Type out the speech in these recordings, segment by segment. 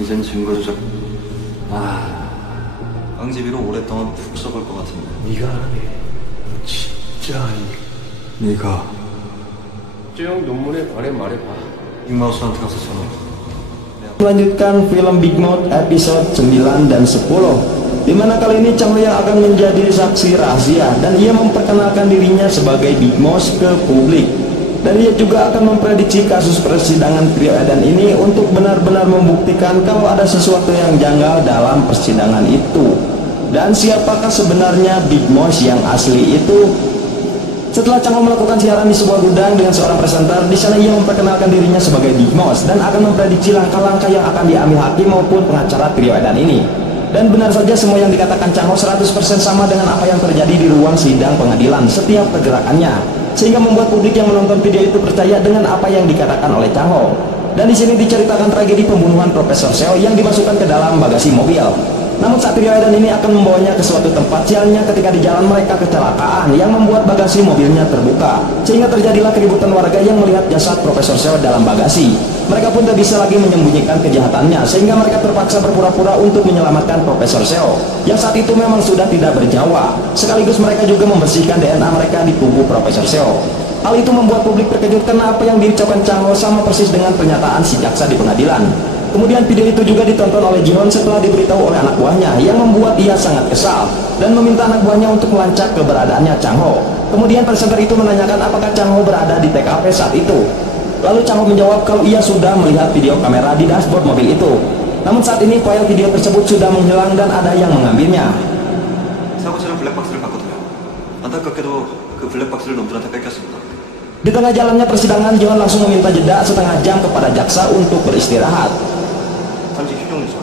이젠 증거 조작. 깡집이로 오랫동안 푹 썩을 것 같은데. 네가 하네. 진짜 네가 쭉 논문에 관해 말해봐. 빅마우스한테 가서 전화. Melanjutkan film Big Mouth episode 9 dan 10, di mana kali ini Chang Ho yang akan menjadi saksi rahasia dan ia memperkenalkan dirinya sebagai Big Mouth ke publik. Dan ia juga akan memprediksi kasus persidangan trio edan ini untuk benar-benar membuktikan kalau ada sesuatu yang janggal dalam persidangan itu. Dan siapakah sebenarnya Big Mouth yang asli itu? Setelah Chang Ho melakukan siaran di sebuah gudang dengan seorang presenter, di sana ia memperkenalkan dirinya sebagai Big Mouth dan akan memprediksi langkah-langkah yang akan diambil hakim maupun pengacara trio edan ini. Dan benar saja semua yang dikatakan Chang Ho 100% sama dengan apa yang terjadi di ruang sidang pengadilan setiap pergerakannya, sehingga membuat publik yang menonton video itu percaya dengan apa yang dikatakan oleh Chang Ho. Dan di sini diceritakan tragedi pembunuhan Profesor Seo yang dimasukkan ke dalam bagasi mobil. Namun saat trio edan ini akan membawanya ke suatu tempat, sialnya ketika di jalan mereka kecelakaan yang membuat bagasi mobilnya terbuka, sehingga terjadilah keributan warga yang melihat jasad Profesor Seo dalam bagasi. Mereka pun tak bisa lagi menyembunyikan kejahatannya, sehingga mereka terpaksa berpura-pura untuk menyelamatkan Profesor Seo yang saat itu memang sudah tidak bernyawa. Sekaligus mereka juga membersihkan DNA mereka di tubuh Profesor Seo. Hal itu membuat publik terkejut karena apa yang diucapkan Chang Ho sama persis dengan pernyataan si jaksa di pengadilan. Kemudian video itu juga ditonton oleh Ji-hoon setelah diberitahu oleh anak buahnya, yang membuat ia sangat kesal dan meminta anak buahnya untuk melacak keberadaannya Chang Ho. Kemudian presenter itu menanyakan apakah Chang Ho berada di TKP saat itu. Lalu Chang Ho menjawab kalau ia sudah melihat video kamera di dashboard mobil itu. Namun saat ini file video tersebut sudah menghilang dan ada yang mengambilnya. 사고실은 블랙박스를 봤거든요. 안타깝게도 그 블랙박스를 놈들한테 뺏겼습니다. Di tengah jalannya persidangan, Ji-hoon langsung meminta jeda setengah jam kepada jaksa untuk beristirahat. 잠시 휴정 요청.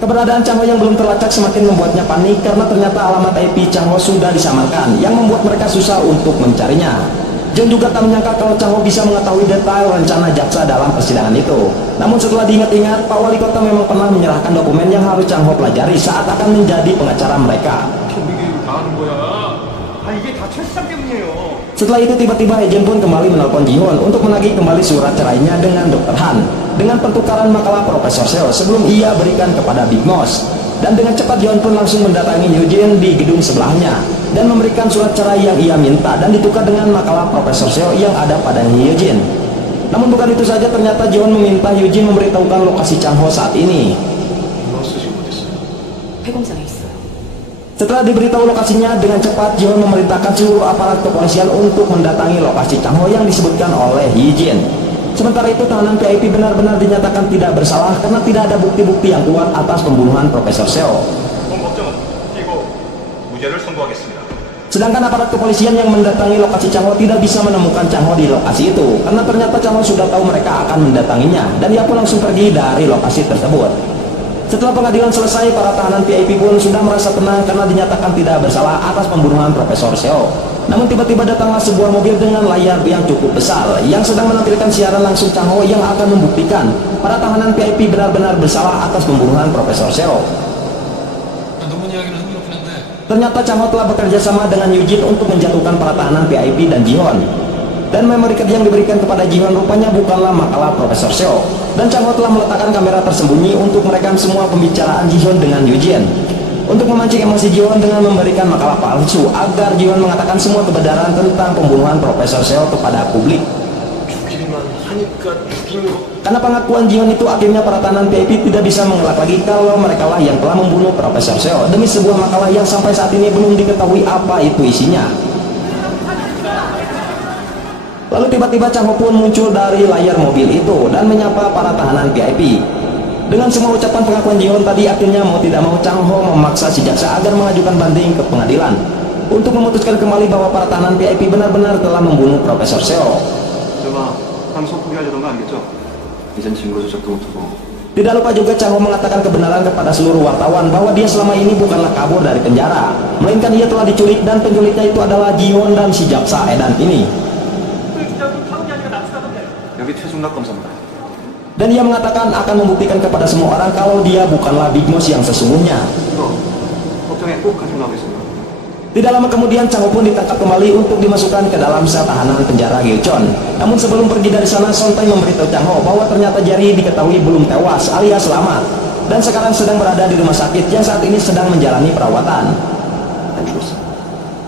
Keberadaan Chang Ho yang belum terlacak semakin membuatnya panik karena ternyata alamat IP Chang Ho sudah disamarkan, yang membuat mereka susah untuk mencarinya. John juga tak menyangka kalau Chang Ho bisa mengetahui detail rencana jaksa dalam persidangan itu. Namun setelah diingat-ingat, Pak Wali Kota memang pernah menyerahkan dokumen yang harus Chang Ho pelajari saat akan menjadi pengacara mereka. Setelah itu tiba-tiba Hye-jin pun kembali menelpon Ji-hoon untuk menagih kembali surat cerainya dengan Dr. Han dengan pertukaran makalah Profesor Seo sebelum ia berikan kepada Big Mouth. Dan dengan cepat Ji-hoon pun langsung mendatangi Hye-jin di gedung sebelahnya dan memberikan surat cerai yang ia minta dan ditukar dengan makalah Profesor Seo yang ada pada Hye-jin. Namun bukan itu saja, ternyata Ji-hoon meminta Hye-jin memberitahukan lokasi Chang Ho saat ini. Setelah diberitahu lokasinya, dengan cepat Ji-hoon memerintahkan seluruh aparat kepolisian untuk mendatangi lokasi Chang Ho yang disebutkan oleh Hye-jin. Sementara itu tahanan VIP benar-benar dinyatakan tidak bersalah karena tidak ada bukti-bukti yang kuat atas pembunuhan Profesor Seo. Sedangkan aparat kepolisian yang mendatangi lokasi Chang Ho tidak bisa menemukan Chang Ho di lokasi itu karena ternyata Chang Ho sudah tahu mereka akan mendatanginya dan ia pun langsung pergi dari lokasi tersebut. Setelah pengadilan selesai, para tahanan VIP pun sudah merasa tenang karena dinyatakan tidak bersalah atas pembunuhan Profesor Seo. Namun tiba-tiba datanglah sebuah mobil dengan layar yang cukup besar yang sedang menampilkan siaran langsung Chang Ho yang akan membuktikan para tahanan VIP benar-benar bersalah atas pembunuhan Profesor Seo. Ternyata Chang Ho telah bekerja sama dengan Hye-jin untuk menjatuhkan para tahanan VIP dan Ji-hoon. Dan memori card yang diberikan kepada Ji-hoon rupanya bukanlah makalah Profesor Seo. Dan Chang Ho telah meletakkan kamera tersembunyi untuk merekam semua pembicaraan Ji-hoon dengan Hye-jin, untuk memancing emosi Ji-hoon dengan memberikan makalah palsu agar Ji-hoon mengatakan semua kebenaran tentang pembunuhan Profesor Seo kepada publik. Karena pengakuan Ji-hoon itu, akhirnya para tahanan VIP tidak bisa mengelak lagi kalau mereka lah yang telah membunuh Profesor Seo demi sebuah makalah yang sampai saat ini belum diketahui apa itu isinya. Lalu tiba-tiba Chang Ho pun muncul dari layar mobil itu dan menyapa para tahanan VIP. Dengan semua ucapan pengakuan Ji-hoon tadi, akhirnya mau tidak mau Chang Ho memaksa si jaksa agar mengajukan banding ke pengadilan untuk memutuskan kembali bahwa para tahanan VIP benar-benar telah membunuh Profesor Seo. Tidak lupa juga Chang Ho mengatakan kebenaran kepada seluruh wartawan bahwa dia selama ini bukanlah kabur dari penjara, melainkan ia telah diculik dan penculiknya itu adalah Ji-hoon dan si jaksa edan ini. Dan ia mengatakan akan membuktikan kepada semua orang kalau dia bukanlah Big Mouth yang sesungguhnya. Tidak lama kemudian Chang Ho pun ditangkap kembali untuk dimasukkan ke dalam sel tahanan penjara Gyeocheon. Namun sebelum pergi dari sana, Son Tae memberitahu Chang Ho bahwa ternyata Jerry diketahui belum tewas alias selamat dan sekarang sedang berada di rumah sakit yang saat ini sedang menjalani perawatan.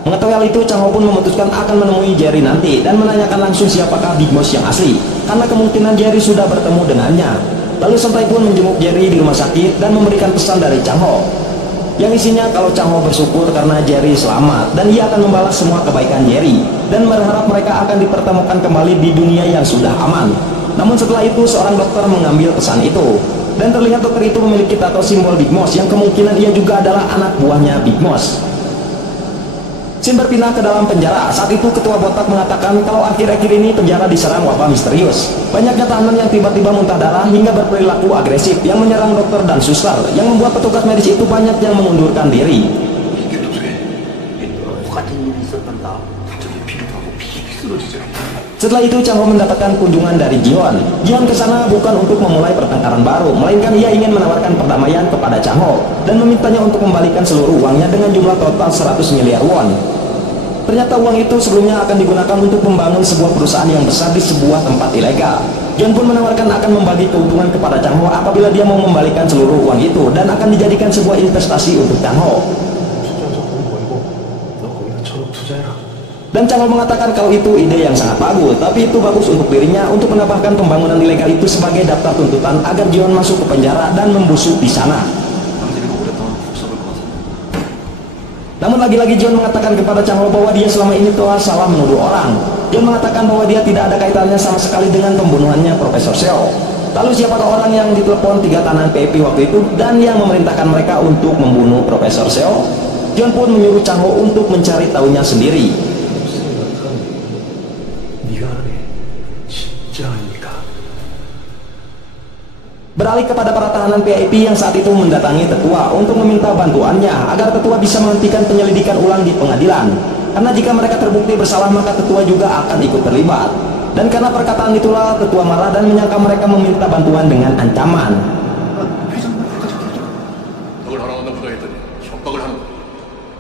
Mengetahui hal itu, Chang Ho pun memutuskan akan menemui Jerry nanti dan menanyakan langsung siapakah Big Boss yang asli, karena kemungkinan Jerry sudah bertemu dengannya. Lalu Son Tae pun menjenguk Jerry di rumah sakit dan memberikan pesan dari Chang Ho yang isinya kalau Chang Ho bersyukur karena Jerry selamat dan ia akan membalas semua kebaikan Jerry dan berharap mereka akan dipertemukan kembali di dunia yang sudah aman. Namun setelah itu seorang dokter mengambil pesan itu dan terlihat dokter itu memiliki tato simbol Big Boss yang kemungkinan ia juga adalah anak buahnya Big Boss. Scene berpindah ke dalam penjara. Saat itu ketua botak mengatakan kalau akhir-akhir ini penjara diserang wabah misterius. Banyaknya tahanan yang tiba-tiba muntah darah hingga berperilaku agresif yang menyerang dokter dan suster, yang membuat petugas medis itu banyak yang mengundurkan diri. Setelah itu Chang Ho mendapatkan kunjungan dari Ji-Hon. Ji-Hon ke sana bukan untuk memulai pertengkaran baru, melainkan ia ingin menawarkan perdamaian kepada Chang Ho dan memintanya untuk membalikan seluruh uangnya dengan jumlah total 100 miliar won. Ternyata uang itu sebelumnya akan digunakan untuk membangun sebuah perusahaan yang besar di sebuah tempat ilegal. Ji-Hon pun menawarkan akan membagi keuntungan kepada Chang Ho apabila dia mau membalikan seluruh uang itu dan akan dijadikan sebuah investasi untuk Chang Ho. Dan Chang Ho mengatakan kalau itu ide yang sangat bagus, tapi itu bagus untuk dirinya untuk menambahkan pembangunan ilegal itu sebagai daftar tuntutan agar Ji-Hon masuk ke penjara dan membusuk di sana. Namun lagi-lagi Ji-Hon mengatakan kepada Chang Ho bahwa dia selama ini telah salah menuduh orang. Ji-Hon mengatakan bahwa dia tidak ada kaitannya sama sekali dengan pembunuhannya Profesor Seo. Lalu siapakah orang yang ditelepon 3 tahanan PIP waktu itu dan yang memerintahkan mereka untuk membunuh Profesor Seo? Ji-Hon pun menyuruh Chang Ho untuk mencari tahunya sendiri. Beralih kepada para tahanan PIP yang saat itu mendatangi tetua untuk meminta bantuannya agar tetua bisa menghentikan penyelidikan ulang di pengadilan. Karena jika mereka terbukti bersalah maka tetua juga akan ikut terlibat. Dan karena perkataan itulah tetua marah dan menyangka mereka meminta bantuan dengan ancaman.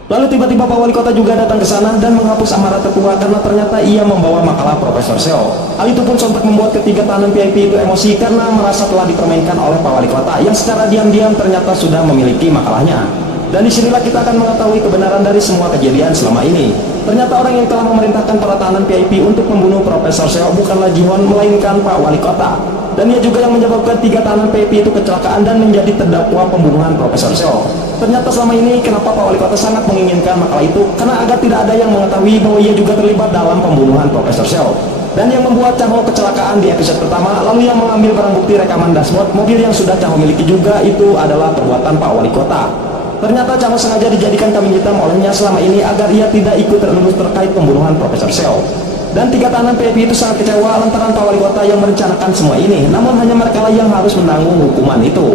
Lalu tiba-tiba Pak Wali Kota juga datang ke sana dan menghapus amarah tetua karena ternyata ia membawa makalah Profesor Seo. Hal itu pun sontak membuat ketiga tahanan PIP itu emosi karena merasa telah dipermainkan oleh Pak Wali Kota yang secara diam-diam ternyata sudah memiliki makalahnya. Dan disinilah kita akan mengetahui kebenaran dari semua kejadian selama ini. Ternyata orang yang telah memerintahkan para tahanan PIP untuk membunuh Profesor Seo bukanlah Ji-Hon melainkan Pak Wali Kota. Dan ia juga yang menyebabkan 3 tahanan PIP itu kecelakaan dan menjadi terdakwa pembunuhan Profesor Seo. Ternyata selama ini kenapa Pak Wali Kota sangat menginginkan makalah itu karena agar tidak ada yang mengetahui bahwa ia juga terlibat dalam pembunuhan Profesor Seo. Dan yang membuat Chang Ho kecelakaan di episode pertama, lalu yang mengambil barang bukti rekaman dashboard mobil yang sudah Chang Ho miliki juga itu adalah perbuatan Pak Wali Kota. Ternyata Chang Ho sengaja dijadikan kambing hitam olehnya selama ini agar ia tidak ikut terlibat terkait pembunuhan Profesor Seo. Dan 3 tahanan PIP itu sangat kecewa lantaran Pak Wali Kota yang merencanakan semua ini, namun hanya mereka lah yang harus menanggung hukuman itu.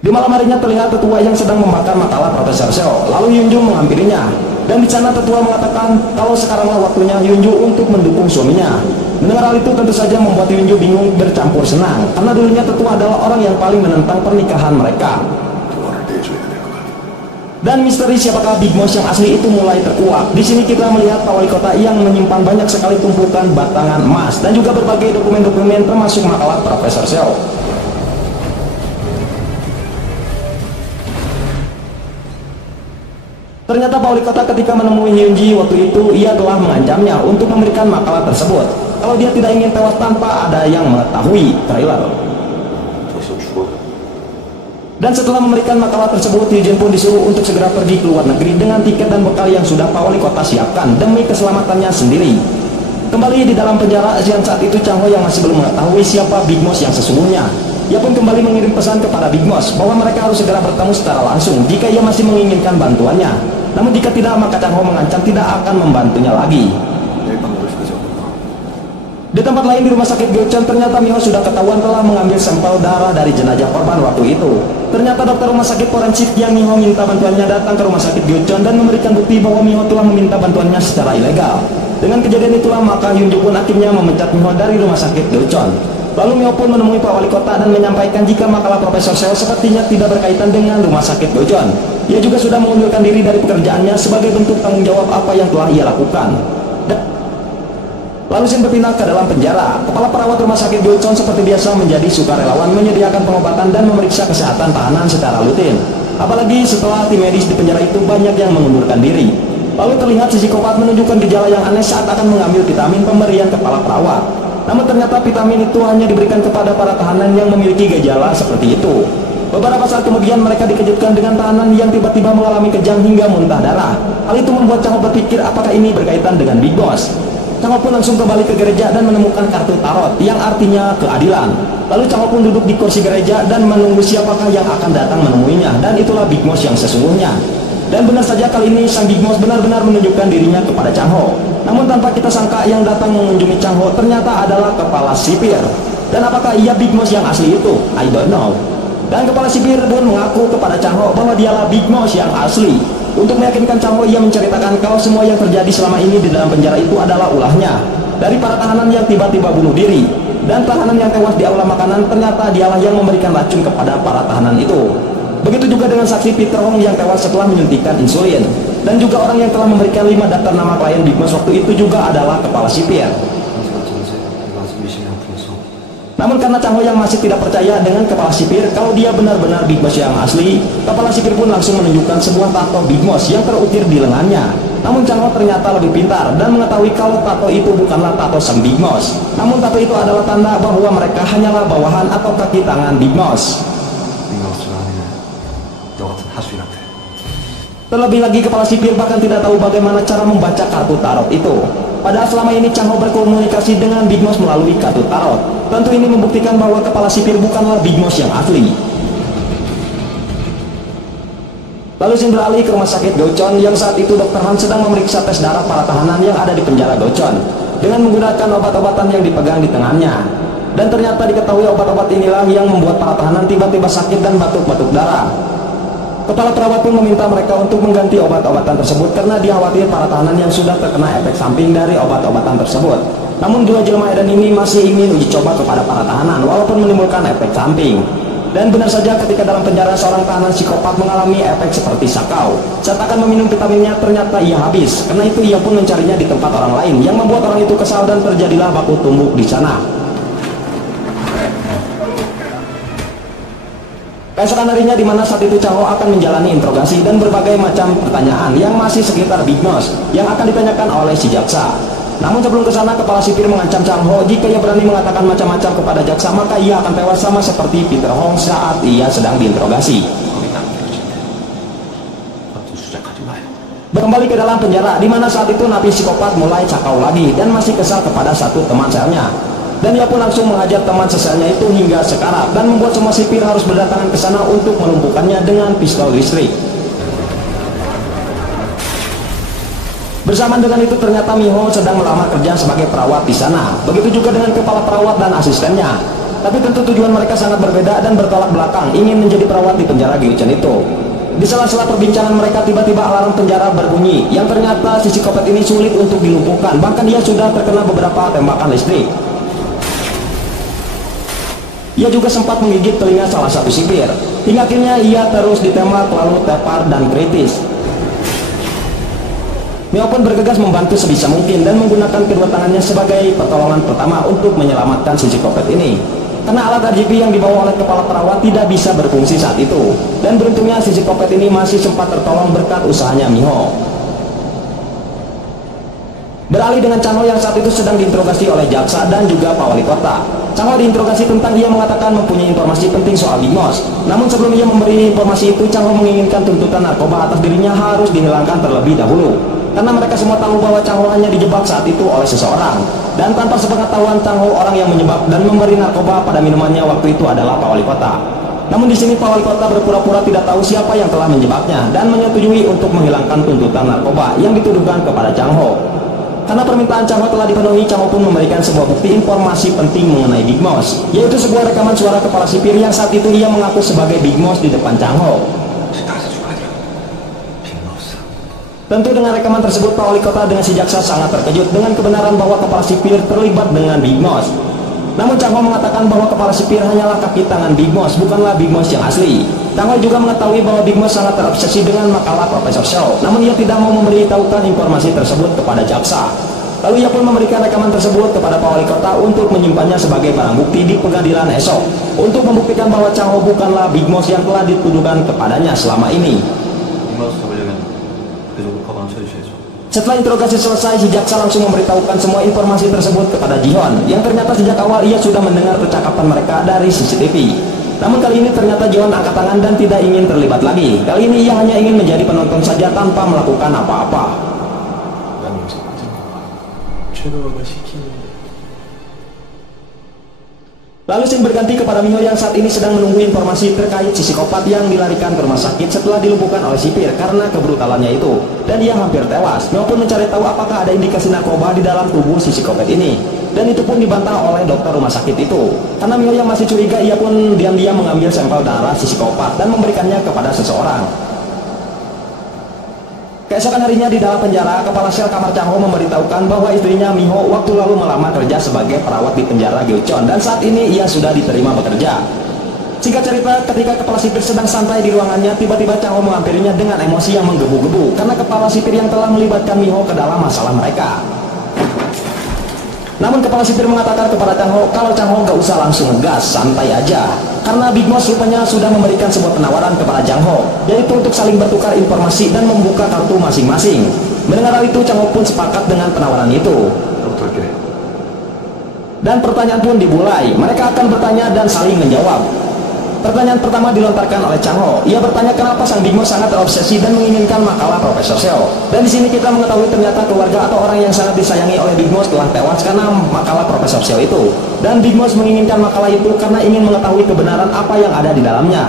Di malam harinya terlihat tetua yang sedang membakar makalah Profesor Seo. Lalu Yunju menghampirinya. Dan di sana tetua mengatakan kalau sekaranglah waktunya Yunju untuk mendukung suaminya. Mendengar hal itu tentu saja membuat Yunju bingung bercampur senang karena dulunya tetua adalah orang yang paling menentang pernikahan mereka. Dan misteri siapakah Big Boss yang asli itu mulai terkuak. Di sini kita melihat Pak Wali Kota yang menyimpan banyak sekali tumpukan batangan emas dan juga berbagai dokumen-dokumen termasuk makalah Profesor Seo. Ternyata Pak Wali Kota ketika menemui Hyunji waktu itu ia telah mengancamnya untuk memberikan makalah tersebut kalau dia tidak ingin tewas tanpa ada yang mengetahui. Trailer. Dan setelah memberikan makalah tersebut, Hyunjin pun disuruh untuk segera pergi ke luar negeri dengan tiket dan bekal yang sudah Pak Wali Kota siapkan demi keselamatannya sendiri. Kembali di dalam penjara, Asian saat itu Chang Ho yang masih belum mengetahui siapa Big Boss yang sesungguhnya. Ia pun kembali mengirim pesan kepada Big Boss bahwa mereka harus segera bertemu secara langsung jika ia masih menginginkan bantuannya. Namun jika tidak, maka Chang Ho mengancam tidak akan membantunya lagi. Di tempat lain di rumah sakit Gyeocheon, ternyata Miho sudah ketahuan telah mengambil sampel darah dari jenazah korban waktu itu. Ternyata dokter rumah sakit forensik yang Miho minta bantuannya datang ke rumah sakit Gyeocheon dan memberikan bukti bahwa Miho telah meminta bantuannya secara ilegal. Dengan kejadian itulah maka Yunju pun akhirnya memecat Miho dari rumah sakit Gyeocheon. Lalu Mio pun menemui Pak Wali Kota dan menyampaikan jika makalah Profesor Seo sepertinya tidak berkaitan dengan rumah sakit Gojon. Ia juga sudah mengundurkan diri dari pekerjaannya sebagai bentuk tanggung jawab apa yang telah ia lakukan. Lalu Shin berpindah ke dalam penjara. Kepala perawat rumah sakit Gojon seperti biasa menjadi sukarelawan menyediakan pengobatan dan memeriksa kesehatan tahanan secara rutin. Apalagi setelah tim medis di penjara itu banyak yang mengundurkan diri. Lalu terlihat si psikopat menunjukkan gejala yang aneh saat akan mengambil vitamin pemberian kepala perawat. Namun ternyata vitamin itu hanya diberikan kepada para tahanan yang memiliki gejala seperti itu. Beberapa saat kemudian mereka dikejutkan dengan tahanan yang tiba-tiba mengalami kejang hingga muntah darah. Hal itu membuat Changho berpikir apakah ini berkaitan dengan Big Boss. Changho pun langsung kembali ke gereja dan menemukan kartu tarot yang artinya keadilan. Lalu Changho pun duduk di kursi gereja dan menunggu siapakah yang akan datang menemuinya. Dan itulah Big Boss yang sesungguhnya. Dan benar saja kali ini sang Big Boss benar-benar menunjukkan dirinya kepada Changho. Namun tanpa kita sangka yang datang mengunjungi Changho ternyata adalah kepala sipir. Dan apakah ia Big Boss yang asli itu? I don't know. Dan kepala sipir pun mengaku kepada Changho bahwa dialah Big Boss yang asli. Untuk meyakinkan Changho, ia menceritakan kalau semua yang terjadi selama ini di dalam penjara itu adalah ulahnya dari para tahanan yang tiba-tiba bunuh diri. Dan tahanan yang tewas di aula makanan ternyata dialah yang memberikan racun kepada para tahanan itu. Begitu juga dengan saksi Peter Hong yang tewas setelah menyuntikkan insulin. Dan juga orang yang telah memberikan 5 daftar nama klien Big Boss waktu itu juga adalah kepala sipir. Namun karena Changho yang masih tidak percaya dengan kepala sipir kalau dia benar-benar Big Boss yang asli, kepala sipir pun langsung menunjukkan sebuah tato Big Boss yang terukir di lengannya. Namun Changho ternyata lebih pintar dan mengetahui kalau tato itu bukanlah tato sang Big Boss. Namun tato itu adalah tanda bahwa mereka hanyalah bawahan atau kaki tangan Big Boss. Terlebih lagi kepala sipir bahkan tidak tahu bagaimana cara membaca kartu tarot itu. Padahal selama ini Changho berkomunikasi dengan Big Boss melalui kartu tarot. Tentu ini membuktikan bahwa kepala sipir bukanlah Big Boss yang asli. Lalu Shin beralih ke rumah sakit Gojon yang saat itu Dr. Han sedang memeriksa tes darah para tahanan yang ada di penjara Gojon dengan menggunakan obat-obatan yang dipegang di tangannya. Dan ternyata diketahui obat-obat inilah yang membuat para tahanan tiba-tiba sakit dan batuk-batuk darah. Kepala perawat pun meminta mereka untuk mengganti obat-obatan tersebut karena dia khawatir para tahanan yang sudah terkena efek samping dari obat-obatan tersebut. Namun dua jelma edan ini masih ingin uji coba kepada para tahanan walaupun menimbulkan efek samping. Dan benar saja ketika dalam penjara seorang tahanan psikopat mengalami efek seperti sakau. Saat akan meminum vitaminnya ternyata ia habis. Karena itu ia pun mencarinya di tempat orang lain yang membuat orang itu kesal dan terjadilah baku tumbuk di sana. Keesokan harinya di mana saat itu Changho akan menjalani interogasi dan berbagai macam pertanyaan yang masih sekitar Big Boss yang akan ditanyakan oleh si jaksa. Namun sebelum ke sana kepala sipir mengancam Changho jika ia berani mengatakan macam-macam kepada jaksa maka ia akan tewas sama seperti Peter Hong saat ia sedang diinterogasi. Kembali ke dalam penjara di mana saat itu napi psikopat mulai cakau lagi dan masih kesal kepada satu teman selnya. Dan ia pun langsung menghajar teman seselnya itu hingga sekarat dan membuat semua sipir harus berdatangan ke sana untuk melumpuhkannya dengan pistol listrik. Bersamaan dengan itu ternyata Miho sedang melamar kerja sebagai perawat di sana. Begitu juga dengan kepala perawat dan asistennya. Tapi tentu tujuan mereka sangat berbeda dan bertolak belakang ingin menjadi perawat di penjara Gyuchen itu. Di sela-sela perbincangan mereka tiba-tiba alarm penjara berbunyi yang ternyata si psikopat ini sulit untuk dilumpuhkan. Bahkan dia sudah terkena beberapa tembakan listrik. Ia juga sempat menggigit telinga salah satu sipir. Hingga akhirnya ia terus ditembak lalu tepar dan kritis. Mio pun bergegas membantu sebisa mungkin dan menggunakan kedua tangannya sebagai pertolongan pertama untuk menyelamatkan si psikopat ini. Karena alat RGB yang dibawa oleh kepala perawat tidak bisa berfungsi saat itu. Dan beruntungnya si psikopat ini masih sempat tertolong berkat usahanya Miho. Beralih dengan Changho yang saat itu sedang diinterogasi oleh jaksa dan juga Pak Wali Kota. Changho diinterogasi tentang dia mengatakan mempunyai informasi penting soal Big Boss. Namun sebelum ia memberi informasi itu, Changho menginginkan tuntutan narkoba atas dirinya harus dihilangkan terlebih dahulu. Karena mereka semua tahu bahwa Changho hanya dijebak saat itu oleh seseorang. Dan tanpa sepengetahuan Changho, orang yang menyebab dan memberi narkoba pada minumannya waktu itu adalah Pak Wali Kota. Namun di sini Pak Wali Kota berpura-pura tidak tahu siapa yang telah menjebaknya dan menyetujui untuk menghilangkan tuntutan narkoba yang dituduhkan kepada Changho. Karena permintaan Changho telah dipenuhi, Changho pun memberikan sebuah bukti informasi penting mengenai Big Boss, yaitu sebuah rekaman suara kepala sipir yang saat itu ia mengaku sebagai Big Boss di depan Changho. Tentu dengan rekaman tersebut Pak Wali Kota dengan si jaksa sangat terkejut dengan kebenaran bahwa kepala sipir terlibat dengan Big Boss. Namun Chang Ho mengatakan bahwa kepala sipir hanyalah kaki tangan Big Moss, bukanlah Big Moss yang asli. Chang Ho juga mengetahui bahwa Big Moss sangat terobsesi dengan makalah Profesor Xiao, namun ia tidak mau memberitahukan informasi tersebut kepada jaksa. Lalu ia pun memberikan rekaman tersebut kepada Pak Wali Kota untuk menyimpannya sebagai barang bukti di pengadilan esok, untuk membuktikan bahwa Chang Ho bukanlah Big Moss yang telah dituduhkan kepadanya selama ini. 빅마우스 잡으려면 그 정도 가방 쳐주셔야죠. Setelah interogasi selesai, si jaksa langsung memberitahukan semua informasi tersebut kepada Ji-Hon, yang ternyata sejak awal ia sudah mendengar percakapan mereka dari CCTV. Namun kali ini ternyata Ji-Hon angkat tangan dan tidak ingin terlibat lagi. Kali ini ia hanya ingin menjadi penonton saja tanpa melakukan apa-apa. 난 여기서 빠진 거 봐. 최도가 시키는데. Lalu scene berganti kepada Miho yang saat ini sedang menunggu informasi terkait si psikopat yang dilarikan ke rumah sakit setelah dilumpuhkan oleh sipir karena kebrutalannya itu. Dan ia hampir tewas. Miho pun mencari tahu apakah ada indikasi narkoba di dalam tubuh si psikopat ini. Dan itu pun dibantah oleh dokter rumah sakit itu. Karena Miho yang masih curiga, ia pun diam-diam mengambil sampel darah si psikopat dan memberikannya kepada seseorang. Keesokan harinya di dalam penjara, kepala sel kamar Chang Ho memberitahukan bahwa istrinya Miho waktu lalu melamar kerja sebagai perawat di penjara Gyeocheon dan saat ini ia sudah diterima bekerja. Singkat cerita, ketika kepala sipir sedang santai di ruangannya, tiba-tiba Chang Ho menghampirinya dengan emosi yang menggebu-gebu karena kepala sipir yang telah melibatkan Miho ke dalam masalah mereka. Namun kepala sipir mengatakan kepada Chang Ho kalau Chang Ho gak usah langsung ngegas, santai aja. Karena Big Moss rupanya sudah memberikan sebuah penawaran kepada Chang Ho, yaitu untuk saling bertukar informasi dan membuka kartu masing-masing. Mendengar hal itu, Chang Ho pun sepakat dengan penawaran itu. Dan pertanyaan pun dimulai. Mereka akan bertanya dan saling menjawab. Pertanyaan pertama dilontarkan oleh Chang Ho. Ia bertanya kenapa sang Big Moss sangat terobsesi dan menginginkan makalah Profesor Xiao. Dan di sini kita mengetahui ternyata keluarga atau orang yang sangat disayangi oleh Big Moss telah tewas karena makalah Profesor Xiao itu. Dan Big Moss menginginkan makalah itu karena ingin mengetahui kebenaran apa yang ada di dalamnya.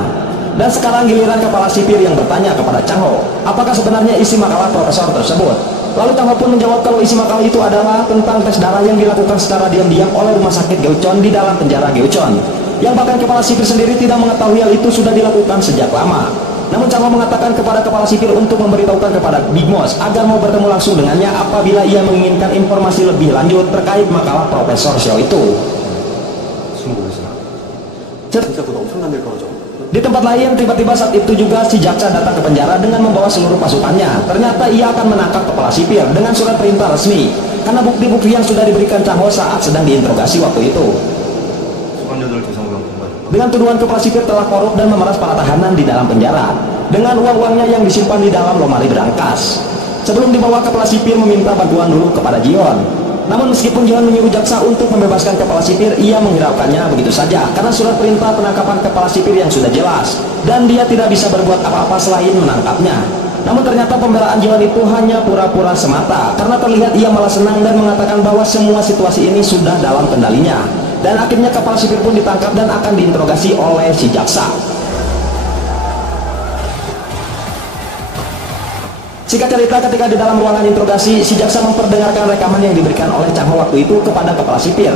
Dan sekarang giliran kepala sipir yang bertanya kepada Chang Ho, apakah sebenarnya isi makalah profesor tersebut. Lalu Chang Ho pun menjawab kalau isi makalah itu adalah tentang tes darah yang dilakukan secara diam-diam oleh rumah sakit Gyeocheon di dalam penjara Gyeocheon. Yang bahkan kepala sipir sendiri tidak mengetahui hal itu sudah dilakukan sejak lama. Namun Chang Ho mengatakan kepada kepala sipir untuk memberitahukan kepada Big Moss agar mau bertemu langsung dengannya apabila ia menginginkan informasi lebih lanjut terkait makalah Profesor Xiao itu. Di tempat lain, tiba-tiba saat itu juga si jaksa datang ke penjara dengan membawa seluruh pasukannya. Ternyata ia akan menangkap kepala sipir dengan surat perintah resmi karena bukti-bukti yang sudah diberikan Chang Ho saat sedang diinterogasi waktu itu. Dengan tuduhan kepala sipir telah korup dan memeras para tahanan di dalam penjara dengan uang-uangnya yang disimpan di dalam lemari berangkas. Sebelum dibawa, kepala sipir meminta bantuan dulu kepada Ji-Hon. Namun meskipun Ji-Hon menyuruh jaksa untuk membebaskan kepala sipir, ia menghiraukannya begitu saja karena surat perintah penangkapan kepala sipir yang sudah jelas dan dia tidak bisa berbuat apa-apa selain menangkapnya. Namun ternyata pembelaan Ji-Hon itu hanya pura-pura semata karena terlihat ia malah senang dan mengatakan bahwa semua situasi ini sudah dalam kendalinya. Dan akhirnya kepala sipir pun ditangkap dan akan diinterogasi oleh si jaksa. Singkat cerita, ketika di dalam ruangan interogasi, si jaksa memperdengarkan rekaman yang diberikan oleh Chang Ho waktu itu kepada kepala sipir.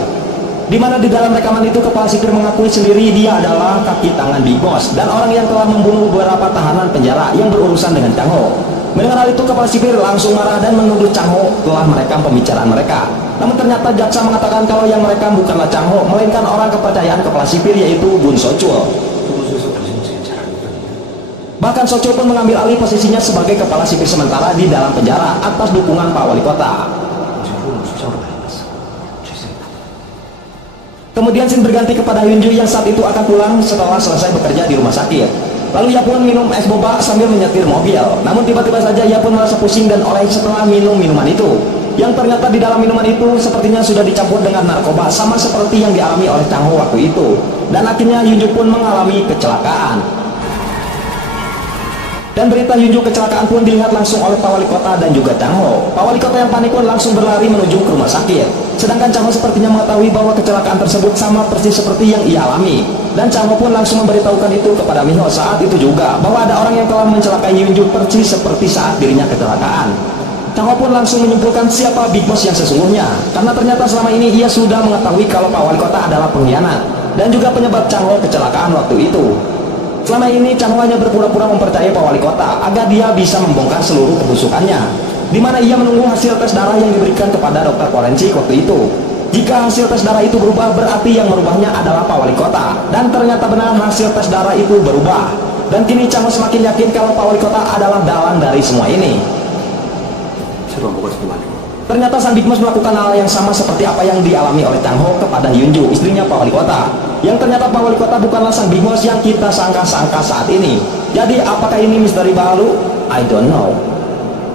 Di mana di dalam rekaman itu kepala sipir mengakui sendiri dia adalah kaki tangan Big Moss dan orang yang telah membunuh beberapa tahanan penjara yang berurusan dengan Chang Ho. Mendengar hal itu, kepala sipir langsung marah dan menuduh Chang Ho telah merekam pembicaraan mereka. Namun ternyata jaksa mengatakan kalau yang merekam bukanlah Chang Ho, melainkan orang kepercayaan kepala sipir yaitu Bun So-chul. Bahkan So-chul pun mengambil alih posisinya sebagai kepala sipir sementara di dalam penjara atas dukungan Pak Wali Kota. Kemudian scene berganti kepada Hyun-ju yang saat itu akan pulang setelah selesai bekerja di rumah sakit. Lalu ia pun minum es boba sambil menyetir mobil. Namun tiba-tiba saja ia pun merasa pusing dan oleng setelah minum minuman itu. Yang ternyata di dalam minuman itu sepertinya sudah dicampur dengan narkoba, sama seperti yang dialami oleh Chang Ho waktu itu. Dan akhirnya Hyun-ju pun mengalami kecelakaan. Dan berita Hyun-ju kecelakaan pun dilihat langsung oleh Pak Wali Kota dan juga Chang Ho. Pak Wali Kota yang panik pun langsung berlari menuju ke rumah sakit. Sedangkan Chang Ho sepertinya mengetahui bahwa kecelakaan tersebut sama persis seperti yang ia alami. Dan Chang Ho pun langsung memberitahukan itu kepada Miho saat itu juga, bahwa ada orang yang telah mencelakai Hyun-ju persis seperti saat dirinya kecelakaan. Chang Ho pun langsung menyimpulkan siapa Big Boss yang sesungguhnya, karena ternyata selama ini ia sudah mengetahui kalau Pak Wali Kota adalah pengkhianat dan juga penyebab Chang Ho kecelakaan waktu itu. Selama ini Chang Ho hanya berpura-pura mempercayai Pak Wali Kota agar dia bisa membongkar seluruh kebusukannya, di mana ia menunggu hasil tes darah yang diberikan kepada dokter forensik waktu itu. Jika hasil tes darah itu berubah, berarti yang merubahnya adalah Pak Wali Kota. Dan ternyata benar hasil tes darah itu berubah. Dan kini Chang Ho semakin yakin kalau Pak Wali Kota adalah dalang dari semua ini. 새로운 뭐가 지금 아니고. Ternyata Sang Big Boss melakukan hal yang sama seperti apa yang dialami oleh Chang Ho kepada Hyunju, istrinya Pak Wali Kota. Yang ternyata Pak Wali Kota bukanlah Sang Big Boss yang kita sangka-sangka saat ini. Jadi apakah ini misteri baru? I don't know.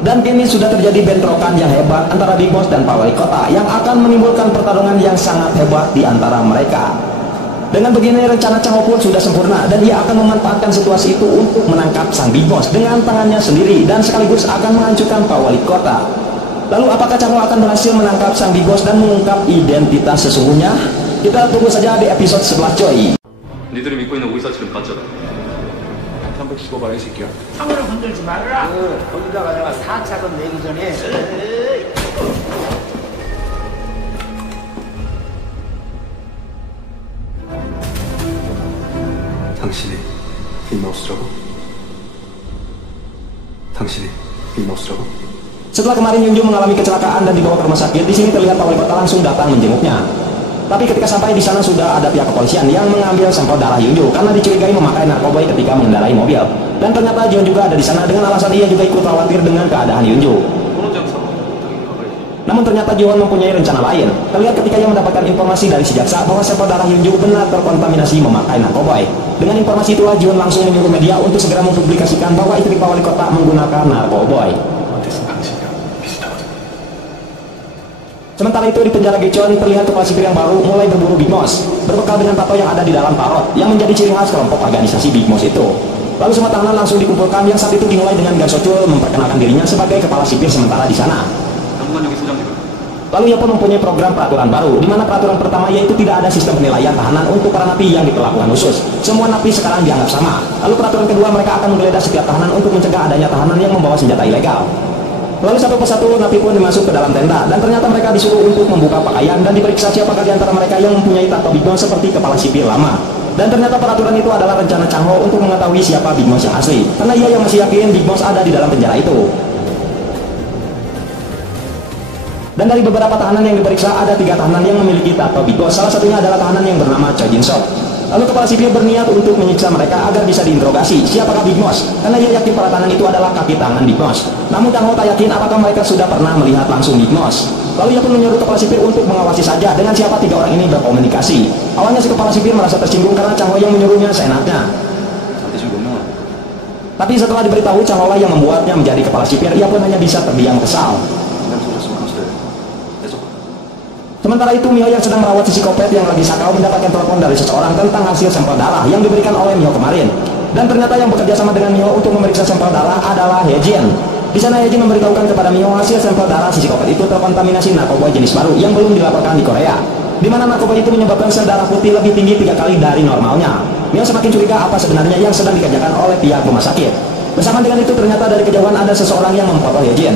Dan kini sudah terjadi bentrokan yang hebat antara Big Boss dan Pak Wali Kota yang akan menimbulkan pertarungan yang sangat hebat di antara mereka. Dengan begini rencana Chang Ho pun sudah sempurna dan ia akan memanfaatkan situasi itu untuk menangkap Sang Big Boss dengan tangannya sendiri dan sekaligus akan menghancurkan Pak Wali Kota. Lalu apakah Chang Ho akan berhasil menangkap Sang Big Boss dan mengungkap identitas sesungguhnya? Kita tunggu saja di episode sebelah coy. 니들이 믿고 있는 오이사치는 가짜다. 315발 이 새끼야. 상으로 건들지 말아라. 거기다가 내가 4차선 내기 전에 당신이 빅마우스라고? 당신이 빅마우스라고? Setelah kemarin Hyunju mengalami kecelakaan dan dibawa ke rumah sakit, di sini terlihat Pak Wali Kota langsung datang menjenguknya. Tapi ketika sampai di sana sudah ada pihak kepolisian yang mengambil sampel darah Hyunju karena dicurigai memakai narkoba ketika mengendarai mobil. Dan ternyata Jion juga ada di sana dengan alasan ia juga ikut khawatir dengan keadaan Hyunju. Namun ternyata Jiwon mempunyai rencana lain. Terlihat ketika ia mendapatkan informasi dari si jaksa bahwa sampel darah Hyunju benar terkontaminasi memakai narkoba. Dengan informasi itulah Jiwon langsung menyuruh media untuk segera mempublikasikan bahwa istri Pak Wali Kota menggunakan narkoba. Sementara itu di penjara Gechon terlihat kepala sipir yang baru mulai berburu Big Boss berbekal dengan tato yang ada di dalam parot yang menjadi ciri khas kelompok organisasi Big Boss itu. Lalu semua tahanan langsung dikumpulkan yang saat itu dimulai dengan Gansocul memperkenalkan dirinya sebagai kepala sipir sementara di sana. Lalu ia pun mempunyai program peraturan baru, di mana peraturan pertama yaitu tidak ada sistem penilaian tahanan untuk para napi yang diperlakukan khusus. Semua napi sekarang dianggap sama. Lalu peraturan kedua, mereka akan menggeledah setiap tahanan untuk mencegah adanya tahanan yang membawa senjata ilegal. Lalu satu persatu napi pun dimasuk ke dalam tenda dan ternyata mereka disuruh untuk membuka pakaian dan diperiksa siapakah di antara mereka yang mempunyai tato Big Boss seperti kepala sipir lama. Dan ternyata peraturan itu adalah rencana Chang Ho untuk mengetahui siapa Big Boss yang asli, karena ia yang masih yakin Big Boss ada di dalam penjara itu. Dan dari beberapa tahanan yang diperiksa ada 3 tahanan yang memiliki tato Big Boss. Salah satunya adalah tahanan yang bernama Choi Jin Sok. Lalu kepala sipir berniat untuk menyiksa mereka agar bisa diinterogasi siapakah Big Boss, karena ia yakin para tahanan itu adalah kaki tangan Big Boss. Namun Chang Ho tak yakin apakah mereka sudah pernah melihat langsung Big Boss. Lalu ia pun menyuruh kepala sipir untuk mengawasi saja dengan siapa 3 orang ini berkomunikasi. Awalnya si kepala sipir merasa tersinggung karena Chang Ho yang menyuruhnya seenaknya. Tapi setelah diberitahu Chang Ho yang membuatnya menjadi kepala sipir, ia pun hanya bisa terdiam kesal. Sementara itu Mio yang sedang merawat si psikopat yang lagi sakau mendapatkan telepon dari seseorang tentang hasil sampel darah yang diberikan oleh Mio kemarin. Dan ternyata yang bekerja sama dengan Mio untuk memeriksa sampel darah adalah Hejin. Di sana Hejin memberitahukan kepada Mio hasil sampel darah si psikopat itu terkontaminasi narkoba jenis baru yang belum dilaporkan di Korea, di mana narkoba itu menyebabkan sel darah putih lebih tinggi 3 kali dari normalnya. Mio semakin curiga apa sebenarnya yang sedang dikerjakan oleh pihak rumah sakit. Bersama dengan itu ternyata dari kejauhan ada seseorang yang memfoto Hejin.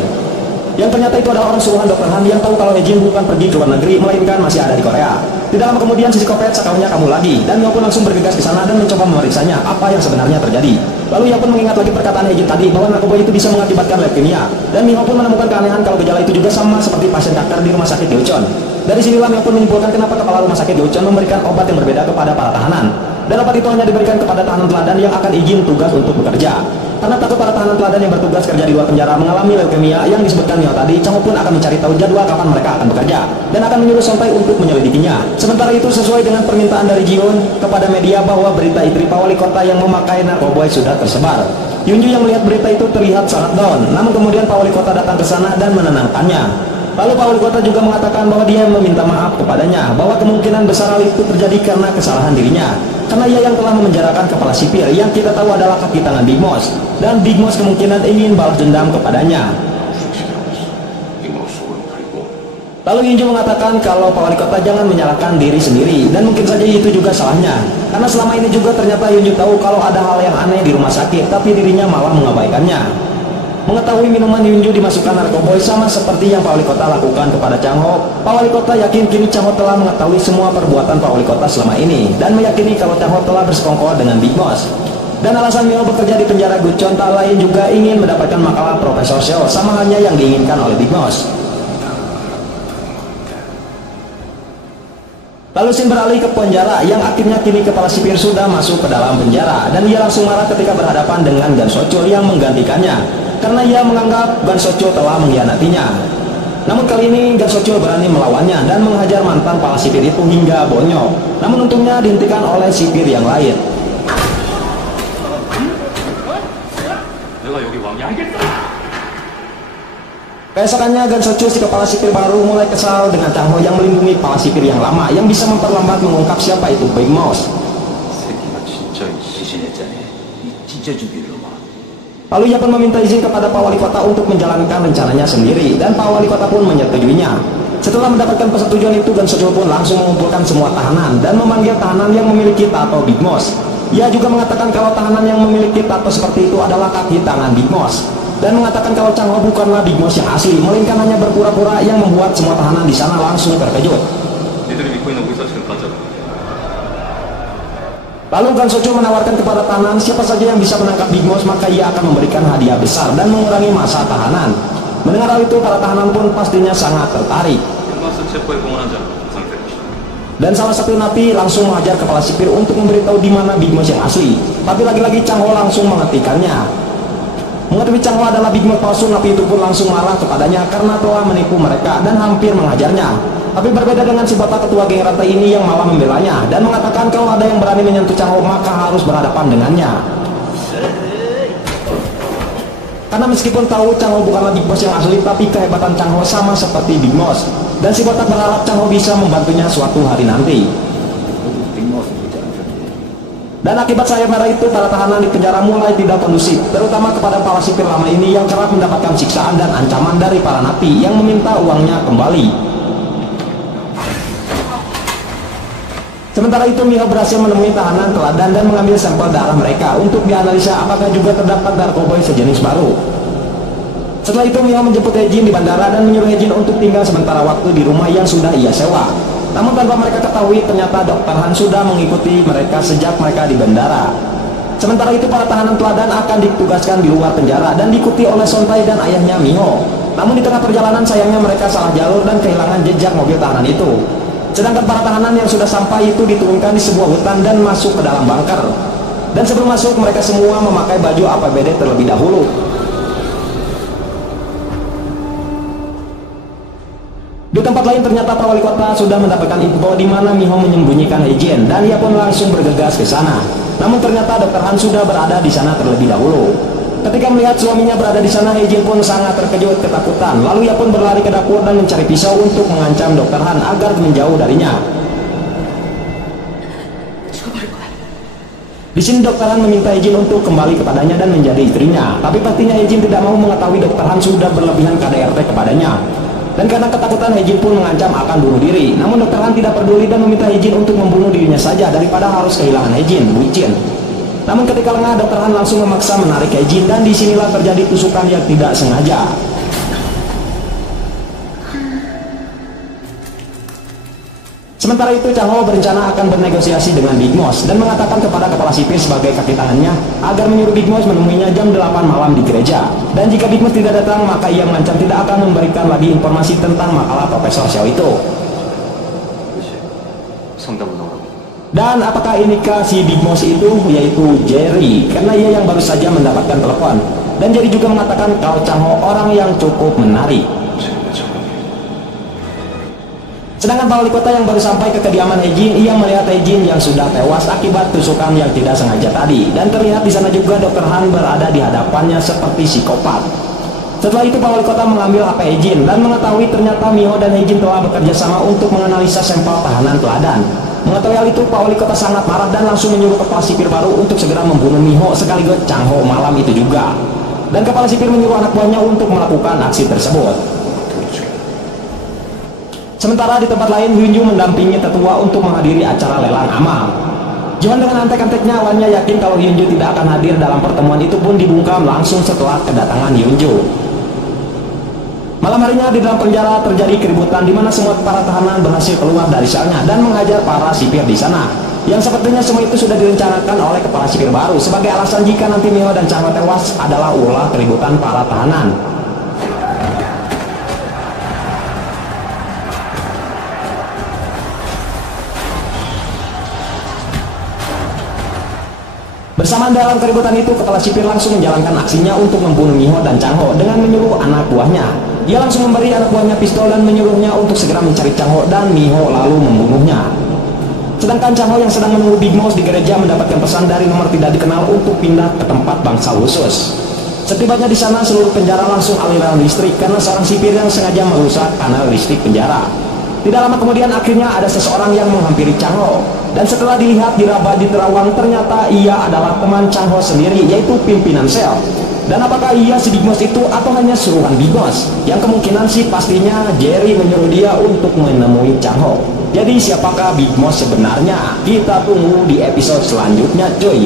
Yang ternyata itu adalah orang suruhan Dr. Han yang tahu kalau Hejin bukan pergi ke luar negeri, melainkan masih ada di Korea. Tidak lama kemudian si psikopat sakaunya kabur lagi, dan Mio pun langsung bergegas ke sana dan mencoba memeriksanya apa yang sebenarnya terjadi. Lalu ia pun mengingat lagi perkataan Hejin tadi bahwa narkoba itu bisa mengakibatkan leukemia, dan Mio pun menemukan keanehan kalau gejala itu juga sama seperti pasien kanker di rumah sakit Daejeon. Dari sinilah Mio pun menyimpulkan kenapa kepala rumah sakit Daejeon memberikan obat yang berbeda kepada para tahanan. Dan obat itu hanya diberikan kepada tahanan teladan yang akan izin tugas untuk bekerja. Karena takut para tahanan teladan yang bertugas kerja di luar penjara mengalami leukemia yang disebutkan Mio tadi, Chang Ho pun akan mencari tahu jadwal kapan mereka akan bekerja dan akan menyuruh Sontai untuk menyelidikinya. Sementara itu sesuai dengan permintaan dari Jiwon kepada media bahwa berita istri Pak Wali Kota yang memakai narkoba sudah tersebar. Hyunju yang melihat berita itu terlihat sangat down, namun kemudian Pak Wali Kota datang ke sana dan menenangkannya. Lalu Pak Wali Kota juga mengatakan bahwa dia meminta maaf kepadanya, bahwa kemungkinan besar hal itu terjadi karena kesalahan dirinya, karena ia yang telah memenjarakan kepala sipir yang kita tahu adalah kaki tangan Big Boss, dan Big Boss kemungkinan ingin balas dendam kepadanya. Lalu Hyunju mengatakan kalau Pak Wali Kota jangan menyalahkan diri sendiri, dan mungkin saja itu juga salahnya, karena selama ini juga ternyata Hyunju tahu kalau ada hal yang aneh di rumah sakit, tapi dirinya malah mengabaikannya. Mengetahui minuman Hyunju dimasukkan narkoba sama seperti yang Pak Wali Kota lakukan kepada Chang Ho, Pak Wali Kota yakin kini Chang Ho telah mengetahui semua perbuatan Pak Wali Kota selama ini dan meyakini kalau Chang Ho telah bersekongkol dengan Big Boss. Dan alasan Mio bekerja di penjara Guchon tak lain juga ingin mendapatkan makalah Profesor Seo sama halnya yang diinginkan oleh Big Boss. Lalu Shin beralih ke penjara yang akhirnya kini kepala sipir sudah masuk ke dalam penjara dan ia langsung marah ketika berhadapan dengan Gan Socho yang menggantikannya karena ia menganggap Gan Socho telah mengkhianatinya. Namun kali ini Gan Socho berani melawannya dan menghajar mantan kepala sipir itu hingga bonyok. Namun untungnya dihentikan oleh sipir yang lain. 내가 여기 왕이야. Keesokannya Gan Socho si kepala sipir baru mulai kesal dengan Chang Ho yang melindungi kepala sipir yang lama yang bisa memperlambat mengungkap siapa itu Big Mouse. 새끼가 진짜 시신했잖아. 진짜 죽이려 봐. Lalu ia pun meminta izin kepada Pak Wali Kota untuk menjalankan rencananya sendiri dan Pak Wali Kota pun menyetujuinya. Setelah mendapatkan persetujuan itu, Gan Socho pun langsung mengumpulkan semua tahanan dan memanggil tahanan yang memiliki tato Big Mouse. Ia juga mengatakan kalau tahanan yang memiliki tato seperti itu adalah kaki tangan Big Mouse. Dan mengatakan kalau Chang Ho bukanlah Big Mouse yang asli, melainkan hanya berpura-pura yang membuat semua tahanan di sana langsung terkejut. 니들이 믿고 있는 의사 지금 가짜다. Lalu Gan Socho menawarkan kepada tahanan siapa saja yang bisa menangkap Big Mouse maka ia akan memberikan hadiah besar dan mengurangi masa tahanan. Mendengar hal itu para tahanan pun pastinya sangat tertarik. 캔버스 체포에 공헌한 자 상태 것이다. Dan salah satu napi langsung mengajar kepala sipir untuk memberitahu di mana Big Mouse yang asli. Tapi lagi-lagi Chang Ho langsung menghentikannya. Mengetahui Chang Ho adalah Big Mouse palsu, napi itu pun langsung marah kepadanya karena telah menipu mereka dan hampir menghajarnya. Tapi berbeda dengan si bapak ketua geng rantai ini yang malah membelanya dan mengatakan kalau ada yang berani menyentuh Chang Ho maka harus berhadapan dengannya. Karena meskipun tahu Chang Ho bukanlah Big Boss yang asli, tapi kehebatan Chang Ho sama seperti Big Boss. Dan si botak berharap Chang Ho bisa membantunya suatu hari nanti. Dan akibat sayap merah itu, para tahanan di penjara mulai tidak kondusif, terutama kepada para sipir lama ini yang kerap mendapatkan siksaan dan ancaman dari para napi yang meminta uangnya kembali. Sementara itu, Miho berhasil menemui tahanan teladan dan mengambil sampel darah mereka untuk dianalisa apakah juga terdapat narkoba sejenis baru. Setelah itu, Miho menjemput Hejin di bandara dan menyuruh Hejin untuk tinggal sementara waktu di rumah yang sudah ia sewa. Namun tanpa mereka ketahui, ternyata Dr. Han sudah mengikuti mereka sejak mereka di bandara. Sementara itu, para tahanan teladan akan ditugaskan di luar penjara dan diikuti oleh Sontai dan ayahnya Miho. Namun di tengah perjalanan sayangnya mereka salah jalur dan kehilangan jejak mobil tahanan itu. Sedangkan para tahanan yang sudah sampai itu diturunkan di sebuah hutan dan masuk ke dalam bunker. Dan sebelum masuk, mereka semua memakai baju APBD terlebih dahulu. Di tempat lain ternyata Pak Wali Kota sudah mendapatkan info di mana Miho menyembunyikan Hejin dan ia pun langsung bergegas ke sana. Namun ternyata Dr. Han sudah berada di sana terlebih dahulu. Ketika melihat suaminya berada di sana, Hejin pun sangat terkejut ketakutan. Lalu ia pun berlari ke dapur dan mencari pisau untuk mengancam Dr. Han agar menjauh darinya. Di sini Dr. Han meminta Hejin untuk kembali kepadanya dan menjadi istrinya. Tapi pastinya Hejin tidak mau mengetahui Dr. Han sudah berlebihan KDRT kepadanya. Dan karena ketakutan, Hejin pun mengancam akan bunuh diri. Namun Dr. Han tidak peduli dan meminta Hejin untuk membunuh dirinya saja daripada harus kehilangan Hejin, bucin. Namun ketika lengah, Dr. Han langsung memaksa menarik Hejin dan disinilah terjadi tusukan yang tidak sengaja. Sementara itu, Chang Ho berencana akan bernegosiasi dengan Big Mouse dan mengatakan kepada kepala sipir sebagai kaki tangannya agar menyuruh Big Mouse menemuinya jam 8 malam di gereja. Dan jika Big Mouse tidak datang, maka ia mengancam tidak akan memberikan lagi informasi tentang makalah Profesor Xiao itu. Dan apakah inikah si Big Mouse itu? Yaitu Jerry, karena ia yang baru saja mendapatkan telepon. Dan Jerry juga mengatakan kalau Chang Ho orang yang cukup menarik. Sedangkan Pak Wali Kota yang baru sampai ke kediaman Hejin, ia melihat Hejin yang sudah tewas akibat tusukan yang tidak sengaja tadi. Dan terlihat di sana juga Dr. Han berada di hadapannya seperti psikopat. Setelah itu Pak Wali Kota mengambil HP Hejin dan mengetahui ternyata Miho dan Hejin telah bekerja sama untuk menganalisa sampel tahanan teladan. Mengetahui hal itu, Pak Wali Kota sangat marah dan langsung menyuruh kepala sipir baru untuk segera membunuh Miho sekaligus Chang Ho malam itu juga. Dan kepala sipir menyuruh anak buahnya untuk melakukan aksi tersebut. Sementara di tempat lain, Hyunju mendampingi tetua untuk menghadiri acara lelang amal. Johan dengan antek-anteknya awalnya yakin kalau Hyunju tidak akan hadir dalam pertemuan itu pun dibungkam langsung setelah kedatangan Hyunju. Malam harinya di dalam penjara terjadi keributan di mana semua para tahanan berhasil keluar dari selnya dan menghajar para sipir di sana. Yang sepertinya semua itu sudah direncanakan oleh kepala sipir baru sebagai alasan jika nanti Miho dan Chang Ho tewas adalah ulah keributan para tahanan. Bersamaan dalam keributan itu, kepala sipir langsung menjalankan aksinya untuk membunuh Miho dan Chang Ho dengan menyuruh anak buahnya. Dia langsung memberi anak buahnya pistol dan menyuruhnya untuk segera mencari Chang Ho dan Miho lalu membunuhnya. Sedangkan Chang Ho yang sedang menunggu Big Mouse di gereja mendapatkan pesan dari nomor tidak dikenal untuk pindah ke tempat bangsa khusus. Setibanya di sana, seluruh penjara langsung aliran listrik karena seorang sipir yang sengaja merusak kanal listrik penjara. Tidak lama kemudian akhirnya ada seseorang yang menghampiri Chang Ho, dan setelah dilihat diraba di terawang ternyata ia adalah teman Chang Ho sendiri, yaitu pimpinan sel. Dan apakah ia si Big Mouse itu atau hanya suruhan Big Mouse? Yang kemungkinan sih pastinya Jerry menyuruh dia untuk menemui Chang Ho. Jadi siapakah Big Mouse sebenarnya? Kita tunggu di episode selanjutnya cuy.